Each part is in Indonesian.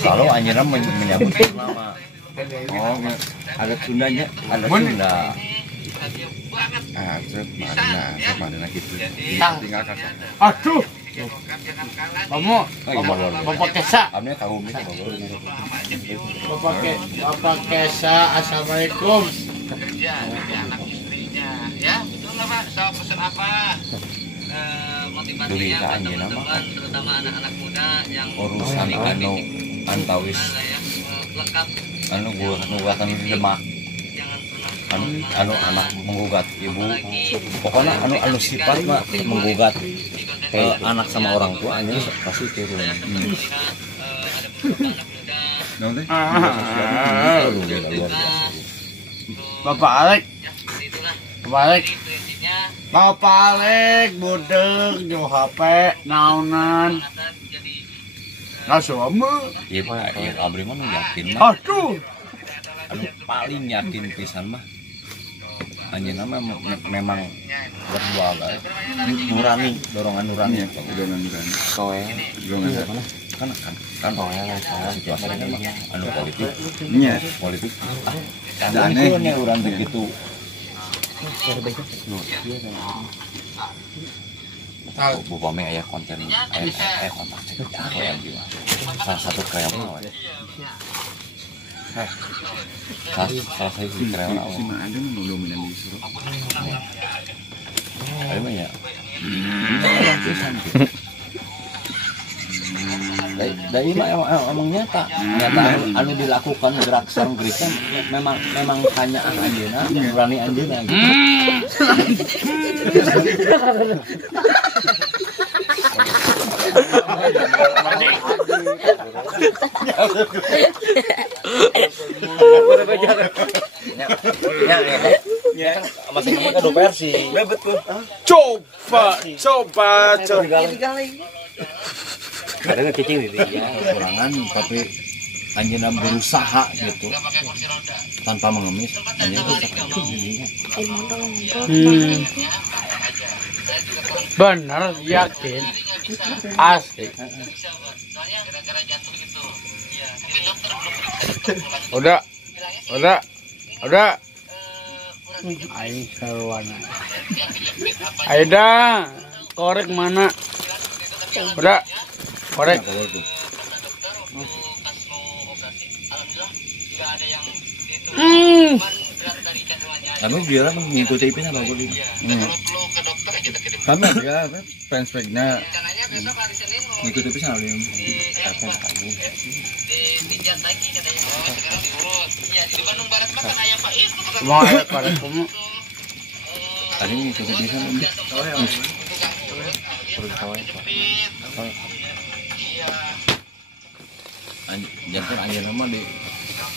Selalu anjirnya menyambut nama. Oh, ada Sundanya, ada Sunda. Ah, mana gitu. Tinggal kakak. Aduh. Kamu Bapak Kesa. Kami tahu nih Bapak Kesa, assalamualaikum. Kerja dari anak istrinya, ya betul nggak Pak? So pesan apa? Motivasinya buat teman-teman, terutama anak-anak muda yang urusan anu antawis lengkap. Anu gugatan lemak. Anu anak menggugat ibu. Pokoknya anu sifat mah menggugat anak sama orang tuanya pasti turun. Nanti. Bapak Alek. Bapak Alek. Bapak Alek budeg jo HP naonan. Ngasuama. Iya Pak, ya abri mah yakin mah. Aduh. Anu paling yakin pisan mah. Anjeunna memang berbual nurani, dorongan nurani. Dorongan nurani. Kowe Dorongan kan situasinya mah anu politik. Nya, Politik. Ada aneh. Itu nih urang begitu. Bupame aya konten kontak cek yang gimana. Salah satu kreator. Salah satu kreator. Si mah ada nu dominan di suruh. Ayo mah ya. Dari mah emang nyata anu dilakukan gerak sarung gerikan memang hanya anjeuna nurani anjeuna gitu. Masing-masing ada versi. Betul. Coba. Kadang cicing di dia kekurangan tapi anjeunna berusaha gitu tanpa mengemis anjeunna bisa Benar yakin. Asik. Udah. Aing sarwana. Aida, korek mana? Udah. Korek. Kami biar mengikuti ipin apa boleh. Sama ya, fanspage-nya Ngikuti ipin sama dia. Mau ada korek kamu? Tadi ngikuti ipin sama dia. Jangan anjir mah di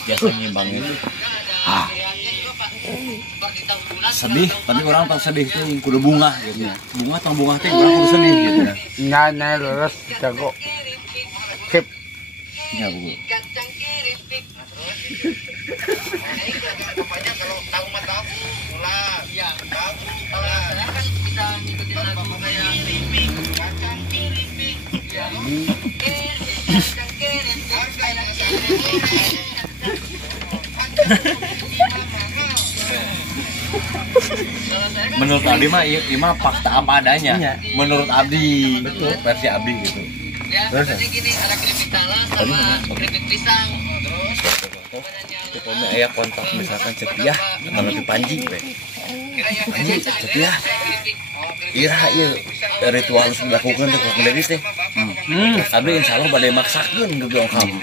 biasa nyimbangin. Sedih, tapi orang tak sedih tuh kudu bunga gitu. Bunga teh orang kudu sedih gitu ya. Nyanyi lurus jago. Kip. Ya Bu. Menurut Abdi mah mah fakta apa adanya. Menurut Abdi, betul versi Abdi gitu. Terus gini, ada keripik talas sama keripik pisang. Terus kalau aya kontak misalkan Cepiah sama Pi Panji we. Panji Cepiah. Iya ritual harus dilakukan teh kok dari teh. Abdi insyaallah bade maksakeun geus kamu.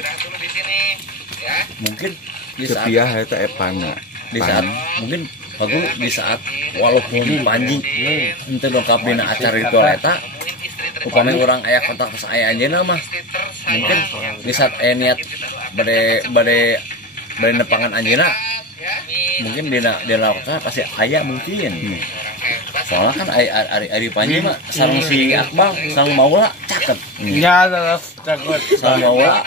Mungkin di saat Cepiah eta epana. Di saat mungkin bagus di saat walaupun Panji ente dongkap dina acara ritual eta upami orang aya kontak ke saya anjeunna mah mungkin di saat aya niat bade nepangan anjeunna mungkin dina lakukan pasti aya mungkin soalnya kan ari Panji mah sareng si Akbar sareng Maula cakep Ya terus jago. sareng Maula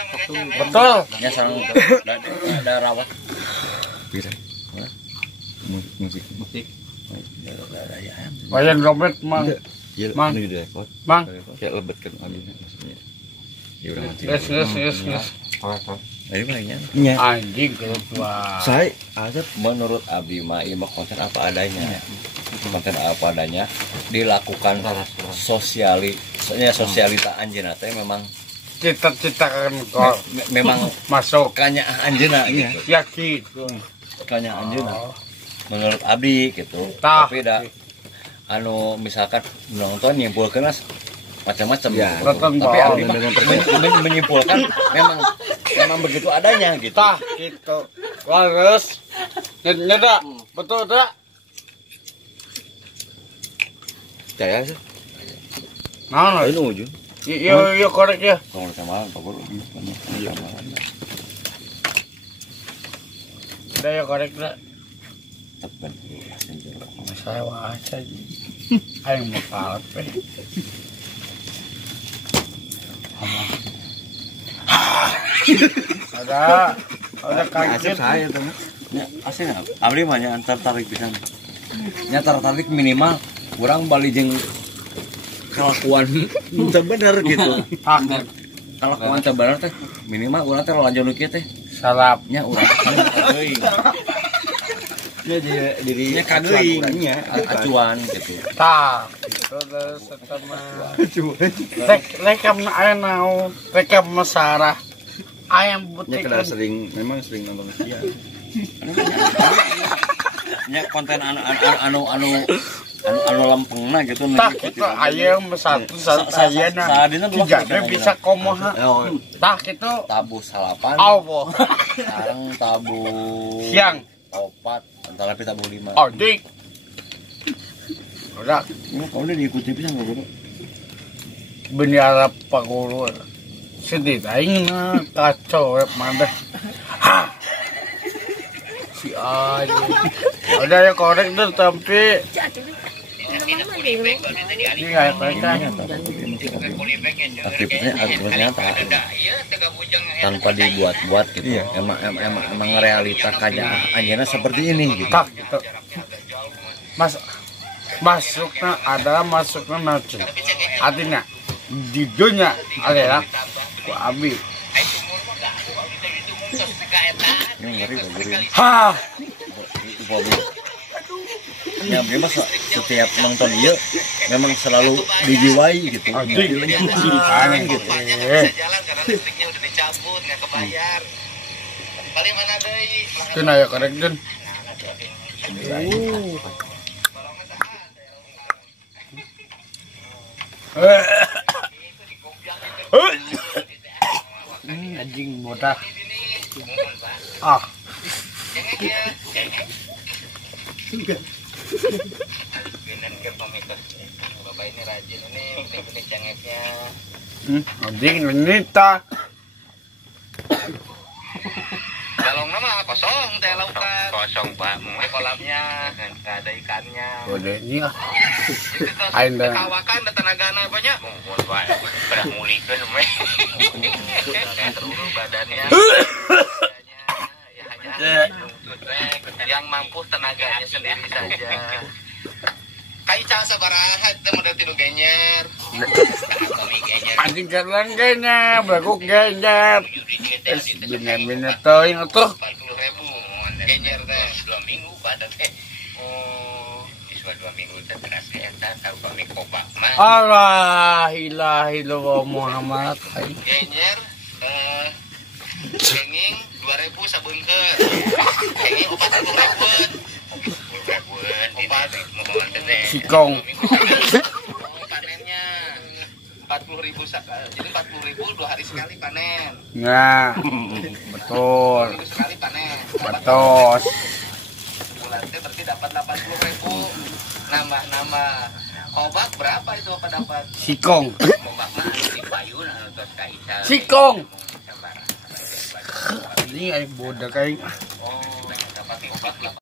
Betul. nya sareng ada rawat Pira. Musik. Wayang dompet mang. Iya, Mang. ini direkod. Mang. Kayak lebet kan maksudnya. Ya udah mati. Ges. Dari banyak. Nya. Anjing keluar. Saya azab Menurut Abdi mah ieu mah konten apa adanya. Konten apa adanya dilakukan sosialita anjeunna teh memang Cita-cita kan kok memang masuk kanya anjeunna gitu. yakin. Kanya anjeunna. Menurut Abdi gitu. Tah. Tapi da anu misalkan nonton nyimpulkeun macam-macam Ya, gitu. nonton Tapi bawah. Abdi mah menyimpulkan memang begitu adanya gitu. Tah gitu. Waras. Nyeda. Betul tak? saya sih. Mana? Ayo ujung. Yo korek ya. Kalau sama Pak Guru. Iya. Udah ya korek dah. Tepat. Saya waca. Ayo mau kalah pe. Ada kaget. Saya tuh. Ya, aslinya abdi mah nya tertarik pisan. Nya tertarik minimal urang bali jeung kelakuan teu bener gitu. Takut. Kelakuan teu bener teh minimal urang teh lanjut kieu teh Salap. nya urang kageuing. Ya dirinya Kageuing acuannya. acuan gitu. Tah. Itu dah setama. Rekam aya naon? Rekam masarah. Ayam Ya putih. kada memang sering nonton dia. Nya konten anu lempengna gitu. Tah itu ayam satu ayana. Sadina dua Tiga bisa komoha. Oh, Tah itu tabu salapan. Allah. Sekarang tabu Siang. opat antara tapi tabu 5. Oh, dik. Udah Kau udah diikuti bisa nggak Guru? bendera Pak Guru. Sedih aing na kacau mana. Ha. Si aja. Udah ya korek deh tapi ini kayak mereka. Aktifnya tanpa dibuat-buat gitu. Iya. Emang realita kayak anjana seperti ini gitu. Tak gitu. Masuknya adalah masuknya nanti. Artinya di dunia adalah ku abi. Ini ngeri Pak Guru. Ha. Ya memang setiap nonton dia memang selalu dijiwai gitu. Aneh gitu. jalan karena listriknya udah dicabut nggak kebayar. Paling mana deui? Itu naya korek dan. Anjing botak. Ah, Bener ke pemikas. Bapak ini rajin ini benih cengeknya. anjing wanita. Galong nama kosong teh lautan. Kosong Pak. Mulai kolamnya nggak ada ikannya. Bodenya. Itu terus Aing dah. kawakan da tenagana banyak. Mumpun bae. Bedah mulikeun we. Terurus badannya. Ya hanya yang mampu tenaganya sendiri saja. Kai cang sabaraha teh model tilu genyer. Anjing kalang kayaknya, belakuk genjer. Bina-bina teuing atuh. 40.000 genyer teh 2 minggu pada teh. Oh, iswa 2 minggu teh teras eta tahu kami kobak mah. Allah ilahi Muhammad. Genyer kenging 2.000 sabeungkeun. Kenging 40.000. Opat mohon teh. Sikong. Panennya 40.000 jadi 40.000 2 hari sekali panen. Nah, betul. 2 minggu sekali panen. Betul. Bulan teh berarti dapat 80.000. Nambah. Kobak berapa itu apa dapat? Sikong. Kobak mah di payun anu tos ka Isa. Sikong. Sabar. Ini ay bodak kayak. Oh, dapat kobak